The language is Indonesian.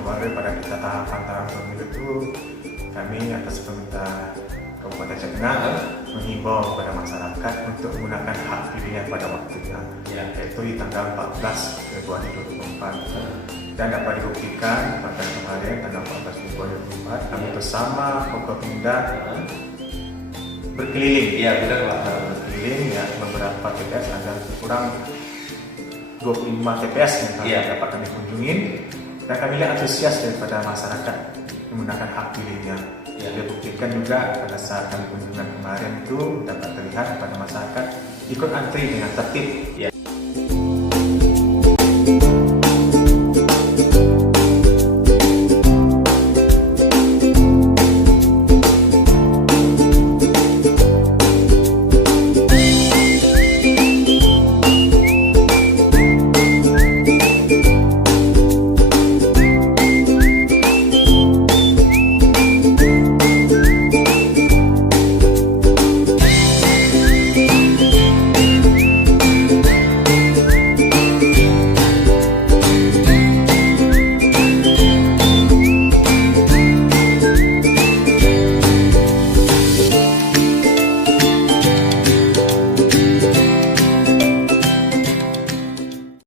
kemarin pada kita tahapan pemilu itu kami atas permintaan Kabupaten Aceh Tengah menghimbau kepada masyarakat untuk menggunakan hak pilihnya pada waktunya, yaitu di tanggal 14 Februari 2024. Dan dapat dibuktikan pada kemarin tanggal 14 Februari 2024 kami bersama Forkopimda berkeliling, berkeliling ya beberapa TPS, ada kurang 25 TPS yang dapat kami kunjungin, dan kami lihat antusias daripada masyarakat menggunakan hak pilihnya. Dia buktikan juga pada saat kami kunjungan kemarin itu dapat terlihat pada masyarakat ikut antri dengan tertib.